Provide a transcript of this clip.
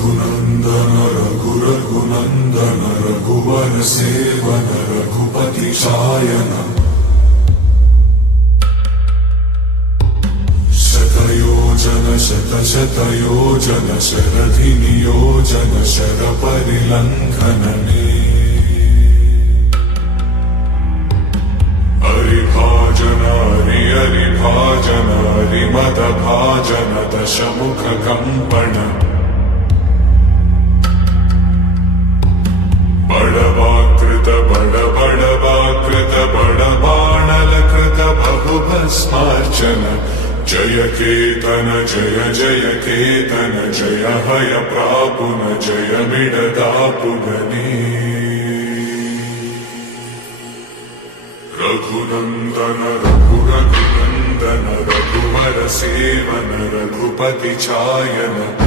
रघुनंदन रघुनंदन रघुवर seven Raghupati Shayan शतयोजन शतशतयोजन शरधि नियोजन sir परिलंघनने हरिभाजन हरिभाजन हरिमद भाजन दशमुख कंपन बड़वाकृत बड़वाकृत बड़बाणलकृत बहुभस्मार्चन जय केतन जय केतन जय हय प्रापुन जय मिडदापुगने रघुनंदन रघुनंदन रघुवर सेवन रघुपति चायन